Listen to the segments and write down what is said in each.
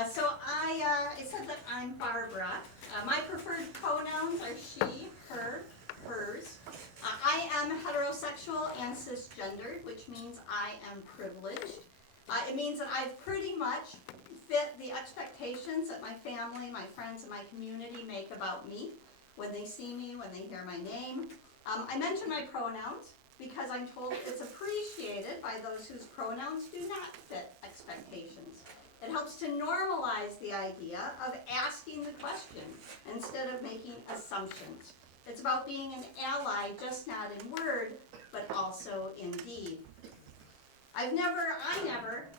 I said that I'm Barbara. My preferred pronouns are she, her, hers. I am heterosexual and cisgendered, which means I am privileged. It means that I've pretty much fit the expectations that my family, my friends, and my community make about me when they see me, when they hear my name. I mention my pronouns because I'm told it's appreciated by those whose pronouns do not fit expectations. It helps to normalize the idea of asking the question instead of making assumptions. It's about being an ally, just not in word, but also in deed. I never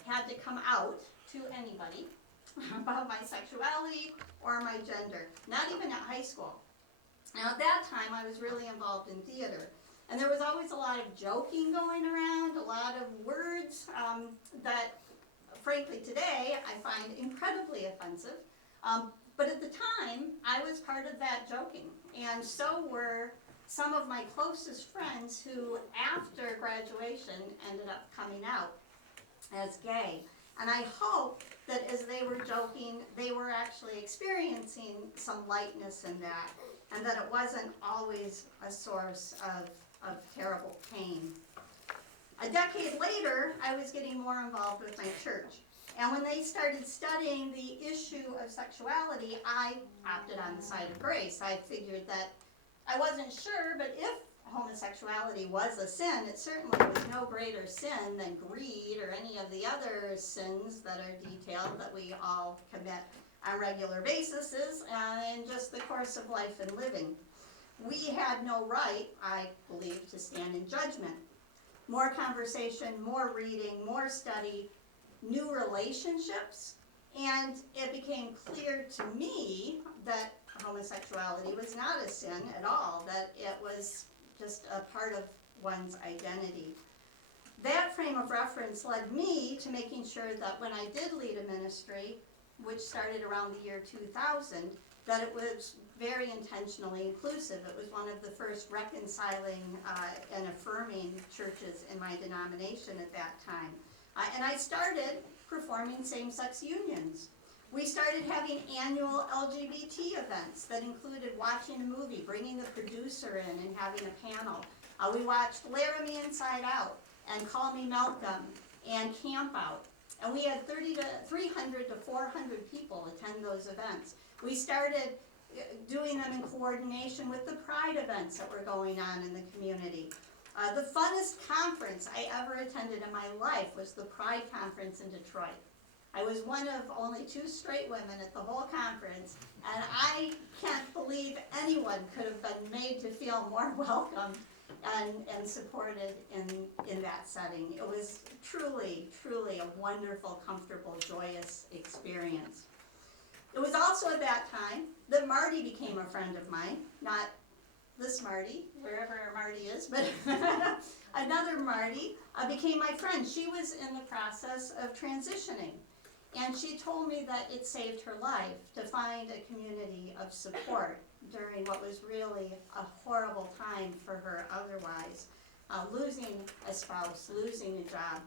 had to come out to anybody about my sexuality or my gender, not even at high school. Now at that time I was really involved in theater, and there was always a lot of joking going around, a lot of words that frankly today I find incredibly offensive. But at the time I was part of that joking, and so were some of my closest friends who after graduation ended up coming out as gay. And I hope that as they were joking, they were actually experiencing some lightness in that, and that it wasn't always a source of terrible pain. A decade later, I was getting more involved with my church. And when they started studying the issue of sexuality, I opted on the side of grace. I figured that I wasn't sure, but if homosexuality was a sin, it certainly was no greater sin than greed or any of the other sins that are detailed that we all commit on regular basis in just the course of life and living. We had no right, I believe, to stand in judgment. More conversation, more reading, more study, new relationships, and it became clear to me that homosexuality was not a sin at all, that it was just a part of one's identity. That frame of reference led me to making sure that when I did lead a ministry, which started around the year 2000, that it was very intentionally inclusive. It was one of the first reconciling and affirming churches in my denomination at that time. And I started performing same-sex unions. We started having annual LGBT events that included watching a movie, bringing the producer in and having a panel. We watched Laramie Inside Out and Call Me Malcolm and Camp Out. And we had 300 to 400 people attend those events. We started doing them in coordination with the Pride events that were going on in the community. The funnest conference I ever attended in my life was the Pride Conference in Detroit. I was one of only 2 straight women at the whole conference, and I can't believe anyone could have been made to feel more welcome and supported in that setting. It was truly, truly a wonderful, comfortable, joyous experience. It was also at that time that Marty became a friend of mine, not this Marty, wherever Marty is, but another Marty became my friend. She was in the process of transitioning, and she told me that it saved her life to find a community of support during what was really a horrible time for her otherwise, losing a spouse, losing a job.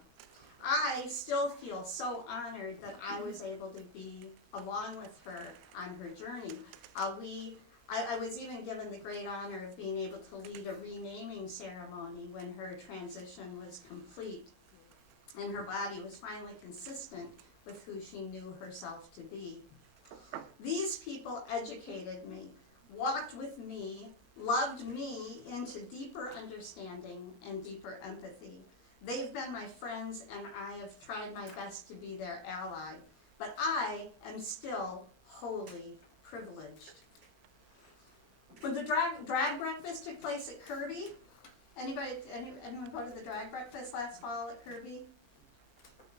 I still feel so honored that I was able to be along with her on her journey. I was even given the great honor of being able to lead a renaming ceremony when her transition was complete and her body was finally consistent with who she knew herself to be. These people educated me, walked with me, loved me into deeper understanding and deeper empathy. They've been my friends, and I have tried my best to be their ally, but I am still wholly privileged. When the drag breakfast took place at Kirby, anyone go to the drag breakfast last fall at Kirby?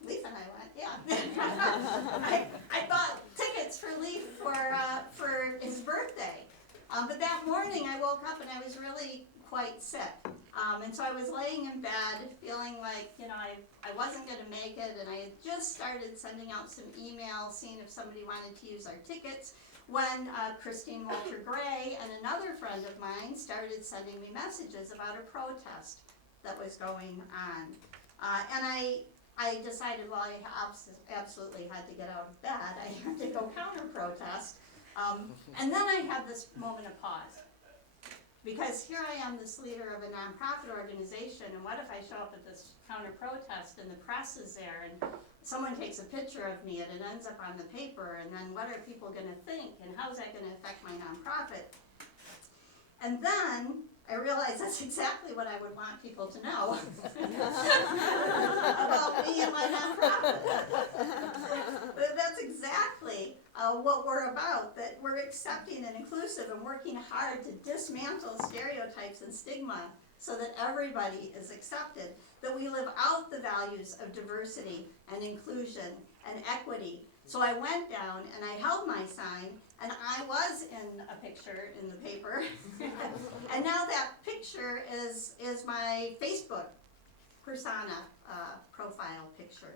Leaf and I went, yeah. I bought tickets for Leaf for his birthday. But that morning I woke up and I was really quite sick. And so I was laying in bed feeling like, I wasn't going to make it, and I had just started sending out some emails, seeing if somebody wanted to use our tickets, when Christine Walter Gray and another friend of mine started sending me messages about a protest that was going on. And I decided, well, I absolutely had to get out of bed. I had to go counter-protest. And then I had this moment of pause. Because here I am, this leader of a nonprofit organization, and what if I show up at this counter-protest and the press is there, and someone takes a picture of me and it ends up on the paper, and then what are people going to think, and how is that going to affect my nonprofit? And then I realized that's exactly what I would want people to know about me and my nonprofit. That's exactly what we're about, that we're accepting and inclusive and working hard to dismantle stereotypes and stigma so that everybody is accepted, that we live out the values of diversity and inclusion and equity. So I went down and I held my sign, and I was in a picture in the paper. And now that picture is my Facebook persona profile picture.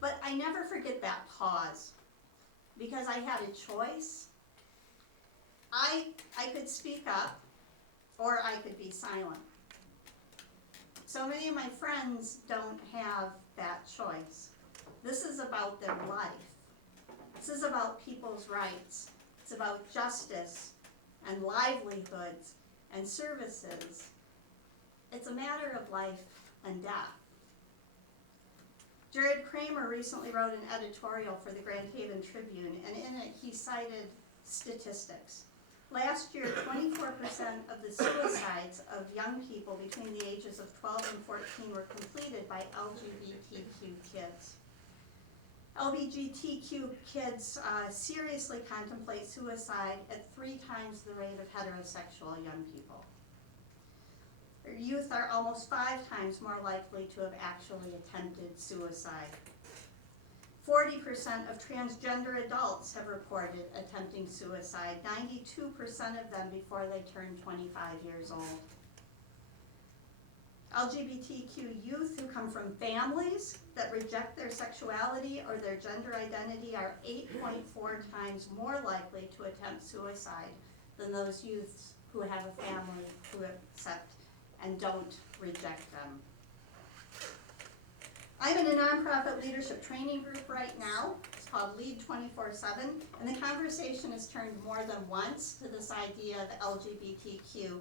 But I never forget that pause, because I had a choice. I could speak up, or I could be silent. So many of my friends don't have that choice. This is about their life. This is about people's rights. It's about justice and livelihoods and services. It's a matter of life and death. Jared Kramer recently wrote an editorial for the Grand Haven Tribune, and in it he cited statistics. Last year, 24% of the suicides of young people between the ages of 12 and 14 were completed by LGBTQ kids. LGBTQ kids seriously contemplate suicide at 3 times the rate of heterosexual young people. Their youth are almost 5 times more likely to have actually attempted suicide. 40% of transgender adults have reported attempting suicide, 92% of them before they turn 25 years old. LGBTQ youth who come from families that reject their sexuality or their gender identity are 8.4 times more likely to attempt suicide than those youths who have a family who accept and don't reject them. I'm in a nonprofit leadership training group right now. It's called Lead 24/7, and the conversation has turned more than once to this idea of LGBTQ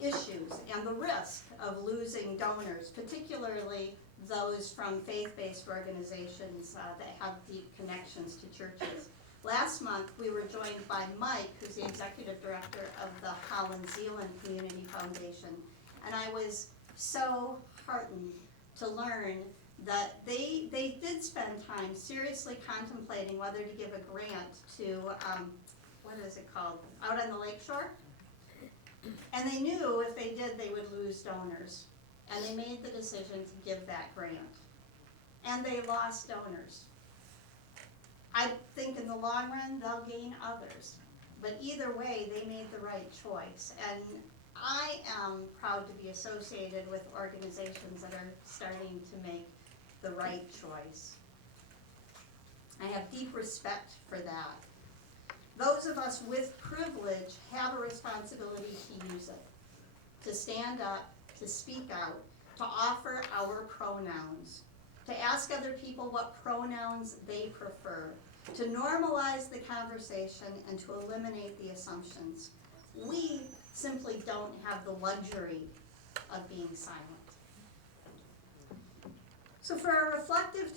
issues and the risk of losing donors, particularly those from faith-based organizations that have deep connections to churches. Last month, we were joined by Mike, who's the executive director of the Holland Zealand Community Foundation, and I was so heartened to learn that they did spend time seriously contemplating whether to give a grant to, what is it called, out on the lakeshore? And they knew if they did, they would lose donors. And they made the decision to give that grant. And they lost donors. I think in the long run, they'll gain others. But either way, they made the right choice. And I am proud to be associated with organizations that are starting to make the right choice. I have deep respect for that. Those of us with privilege have a responsibility to use it, to stand up, to speak out, to offer our pronouns, to ask other people what pronouns they prefer, to normalize the conversation and to eliminate the assumptions. We simply don't have the luxury of being silent. So for a reflective